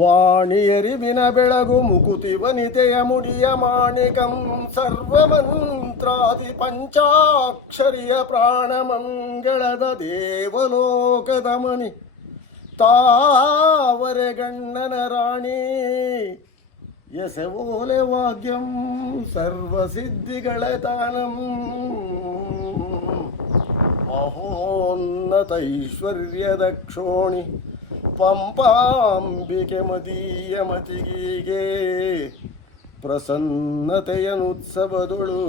ವಾಣಿಯರಿವಿನ ಬೆಳಗು ಮುಕುತಿ ವನಿತೆಯ ಮುಡಿಯ ಮಾಣಿಕಂ ಸರ್ವಮಂತ್ರಾದಿ ಪಂಚಾಕ್ಷರಿಯ ಪ್ರಾಣಮಂಗಳದ ದೇವಲೋಕದ ಮನಿ ತಾವರೆಗಣ್ಣನ ರಾಣಿ ಯಸವೋಲೆ ವಾಗ್ಯಂ ಸರ್ವಸಿದ್ಧಿಗಳ ತಾನಂ ಮಹೋನ್ನತ ಐಶ್ವರ್ಯದ ಕ್ಷೋಣಿ ಪಂಪಾಂಬಿಕೆ ಮದೀಯ ಮತಿಗೀಗೆ ಪ್ರಸನ್ನತೆಯನುತ್ಸವದೊಳು.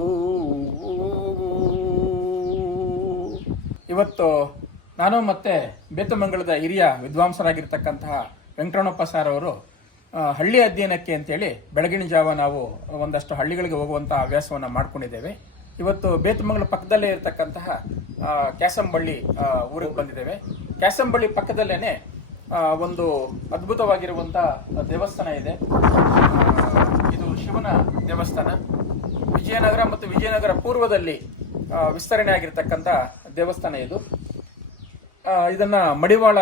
ಇವತ್ತು ನಾನು ಮತ್ತೆ ಬೇತಮಂಗಲದ ಹಿರಿಯ ವಿದ್ವಾಂಸರಾಗಿರ್ತಕ್ಕಂತಹ ವೆಂಕಟರಮಣಪ್ಪ ಸರ್ ಅವರು ಹಳ್ಳಿ ಅಧ್ಯಯನಕ್ಕೆ ಅಂತೇಳಿ ಬೆಳಗಿನ ಜಾವ ನಾವು ಒಂದಷ್ಟು ಹಳ್ಳಿಗಳಿಗೆ ಹೋಗುವಂಥ ಹವ್ಯಾಸವನ್ನು ಮಾಡ್ಕೊಂಡಿದ್ದೇವೆ. ಇವತ್ತು ಬೇತಮಂಗಲ ಪಕ್ಕದಲ್ಲೇ ಇರತಕ್ಕಂತಹ ಕ್ಯಾಸಂಬಳ್ಳಿ ಊರಿಗೆ ಬಂದಿದ್ದೇವೆ. ಕ್ಯಾಸಂಬಳ್ಳಿ ಪಕ್ಕದಲ್ಲೇನೆ ಒಂದು ಅದ್ಭುತವಾಗಿರುವಂಥ ದೇವಸ್ಥಾನ ಇದೆ. ಇದು ಶಿವನ ದೇವಸ್ಥಾನ. ವಿಜಯನಗರ ಮತ್ತು ವಿಜಯನಗರ ಪೂರ್ವದಲ್ಲಿ ವಿಸ್ತರಣೆ ಆಗಿರ್ತಕ್ಕಂಥ ದೇವಸ್ಥಾನ ಇದು. ಇದನ್ನ ಮಡಿವಾಳ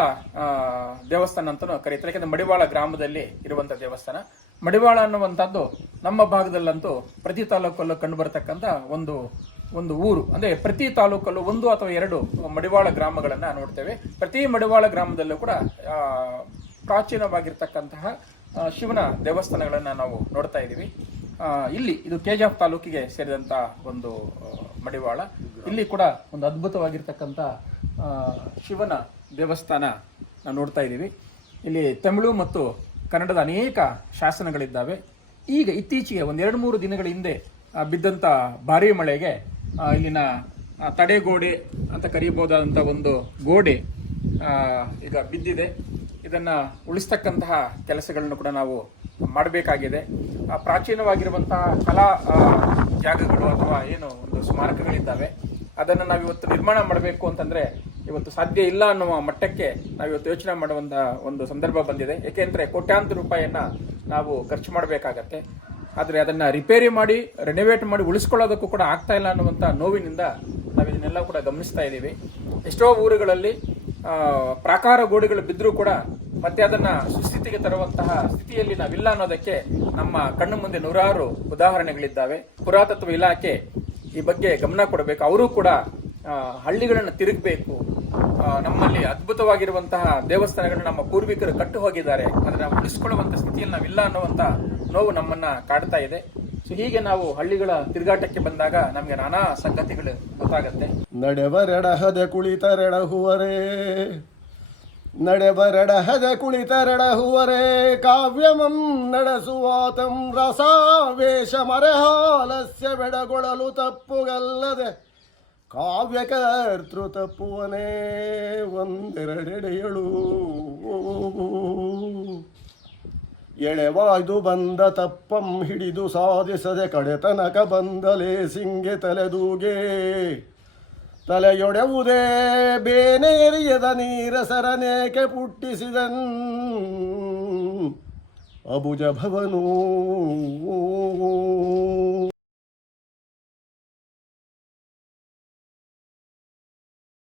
ದೇವಸ್ಥಾನ ಅಂತಲೂ ಕರೀತಾರೆ. ಯಾಕಂದ್ರೆ ಮಡಿವಾಳ ಗ್ರಾಮದಲ್ಲಿ ಇರುವಂಥ ದೇವಸ್ಥಾನ. ಮಡಿವಾಳ ಅನ್ನುವಂಥದ್ದು ನಮ್ಮ ಭಾಗದಲ್ಲಂತೂ ಪ್ರತಿ ತಾಲೂಕಲ್ಲೂ ಕಂಡು ಬರತಕ್ಕಂಥ ಒಂದು ಊರು. ಅಂದರೆ ಪ್ರತಿ ತಾಲೂಕಲ್ಲೂ 1 ಅಥವಾ 2 ಮಡಿವಾಳ ಗ್ರಾಮಗಳನ್ನು ನೋಡ್ತೇವೆ. ಪ್ರತಿ ಮಡಿವಾಳ ಗ್ರಾಮದಲ್ಲೂ ಕೂಡ ಪ್ರಾಚೀನವಾಗಿರ್ತಕ್ಕಂತಹ ಶಿವನ ದೇವಸ್ಥಾನಗಳನ್ನು ನಾವು ನೋಡ್ತಾ ಇದ್ದೀವಿ. ಇಲ್ಲಿ ಇದು ಕೆಜಾಫ್ ತಾಲೂಕಿಗೆ ಸೇರಿದಂಥ ಒಂದು ಮಡಿವಾಳ. ಇಲ್ಲಿ ಕೂಡ ಒಂದು ಅದ್ಭುತವಾಗಿರ್ತಕ್ಕಂಥ ಶಿವನ ದೇವಸ್ಥಾನ ನಾವು ನೋಡ್ತಾ ಇದ್ದೀವಿ. ಇಲ್ಲಿ ತಮಿಳು ಮತ್ತು ಕನ್ನಡದ ಅನೇಕ ಶಾಸನಗಳಿದ್ದಾವೆ. ಈಗ ಇತ್ತೀಚೆಗೆ 1-2-3 ದಿನಗಳ ಹಿಂದೆ ಬಿದ್ದಂಥ ಭಾರೀ ಮಳೆಗೆ ಇಲ್ಲಿನ ತಡೆಗೋಡೆ ಅಂತ ಕರೀಬಹುದಾದಂಥ ಒಂದು ಗೋಡೆ ಈಗ ಬಿದ್ದಿದೆ. ಇದನ್ನು ಉಳಿಸ್ತಕ್ಕಂತಹ ಕೆಲಸಗಳನ್ನು ಕೂಡ ನಾವು ಮಾಡಬೇಕಾಗಿದೆ. ಪ್ರಾಚೀನವಾಗಿರುವಂತಹ ಕಲಾ ಜಾಗಗಳು ಅಥವಾ ಏನು ಒಂದು ಸ್ಮಾರಕಗಳಿದ್ದಾವೆ, ಅದನ್ನು ನಾವಿವತ್ತು ನಿರ್ಮಾಣ ಮಾಡಬೇಕು ಅಂತಂದರೆ ಇವತ್ತು ಸಾಧ್ಯ ಇಲ್ಲ ಅನ್ನುವ ಮಟ್ಟಕ್ಕೆ ನಾವಿವತ್ತು ಯೋಚನೆ ಮಾಡುವಂಥ ಒಂದು ಸಂದರ್ಭ ಬಂದಿದೆ. ಏಕೆಂದರೆ ಕೋಟ್ಯಾಂತರ ರೂಪಾಯಿಯನ್ನು ನಾವು ಖರ್ಚು ಮಾಡಬೇಕಾಗತ್ತೆ. ಆದರೆ ಅದನ್ನು ರಿಪೇರಿ ಮಾಡಿ ರೆನೋವೇಟ್ ಮಾಡಿ ಉಳಿಸ್ಕೊಳ್ಳೋದಕ್ಕೂ ಕೂಡ ಆಗ್ತಾ ಇಲ್ಲ ಅನ್ನುವಂಥ ನೋವಿನಿಂದ ನಾವು ಇದನ್ನೆಲ್ಲ ಕೂಡ ಗಮನಿಸ್ತಾ ಇದ್ದೀವಿ. ಎಷ್ಟೋ ಊರುಗಳಲ್ಲಿ ಪ್ರಾಕಾರ ಗೋಡೆಗಳು ಬಿದ್ದರೂ ಕೂಡ ಮತ್ತೆ ಅದನ್ನು ಸುಸ್ಥಿತಿಗೆ ತರುವಂತಹ ಸ್ಥಿತಿಯಲ್ಲಿ ನಾವಿಲ್ಲ ಅನ್ನೋದಕ್ಕೆ ನಮ್ಮ ಕಣ್ಣು ಮುಂದೆ ನೂರಾರು ಉದಾಹರಣೆಗಳಿದ್ದಾವೆ. ಪುರಾತತ್ವ ಇಲಾಖೆ ಈ ಬಗ್ಗೆ ಗಮನ ಕೊಡಬೇಕು. ಅವರು ಕೂಡ ಹಳ್ಳಿಗಳನ್ನು ತಿರುಗಬೇಕು. ನಮ್ಮಲ್ಲಿ ಅದ್ಭುತವಾಗಿರುವಂತಹ ದೇವಸ್ಥಾನಗಳನ್ನು ನಮ್ಮ ಪೂರ್ವಿಕರು ಕಟ್ಟು ಹೋಗಿದ್ದಾರೆ, ಅದನ್ನು ಉಳಿಸ್ಕೊಳ್ಳುವಂಥ ಸ್ಥಿತಿಯಲ್ಲಿ ನಾವಿಲ್ಲ ಅನ್ನುವಂಥ ನೋವು ನಮ್ಮನ್ನ ಕಾಡ್ತಾ ಇದೆ. ಸೊ ಹೀಗೆ ನಾವು ಹಳ್ಳಿಗಳ ತಿರುಗಾಟಕ್ಕೆ ಬಂದಾಗ ನಮಗೆ ನಾನಾ ಸಂಗತಿಗಳು ಗೊತ್ತಾಗತ್ತೆ. ನಡೆಬರೆಡಹದೆ ಕುಳಿತರೆಡಹುವರೇ ನಡೆಬರೆಡಹದೆ ಕುಳಿತರೆಡಹುವರೇ ಕಾವ್ಯಮಂ ನಡೆಸುವಾತಂ ರಸಾವೇಶ ಮರೆಹಾಲಸ್ಯ ಬೆಡಗೊಳಲು ತಪ್ಪುಗಲ್ಲದೆ ಕಾವ್ಯಕರ್ತೃ ತಪ್ಪುವನೇ ಒಂದೆರಡೆಡೆಯಳು ಎಳೆವಾಯ್ದು ಬಂದ ತಪ್ಪಂ ಹಿಡಿದು ಸಾಧಿಸದೆ ಕಡೆತನಕ ಬಂದಲೇ ಸಿಂಗೆ ತಲೆದೂಗೆ ತಲೆಯೊಡೆವುದೇ ಬೇನೆಯರಿಯದ ನೀರಸರನೇಕೆ ಪುಟ್ಟಿಸಿದನ್ ಅಬುಜ ಭವನೂ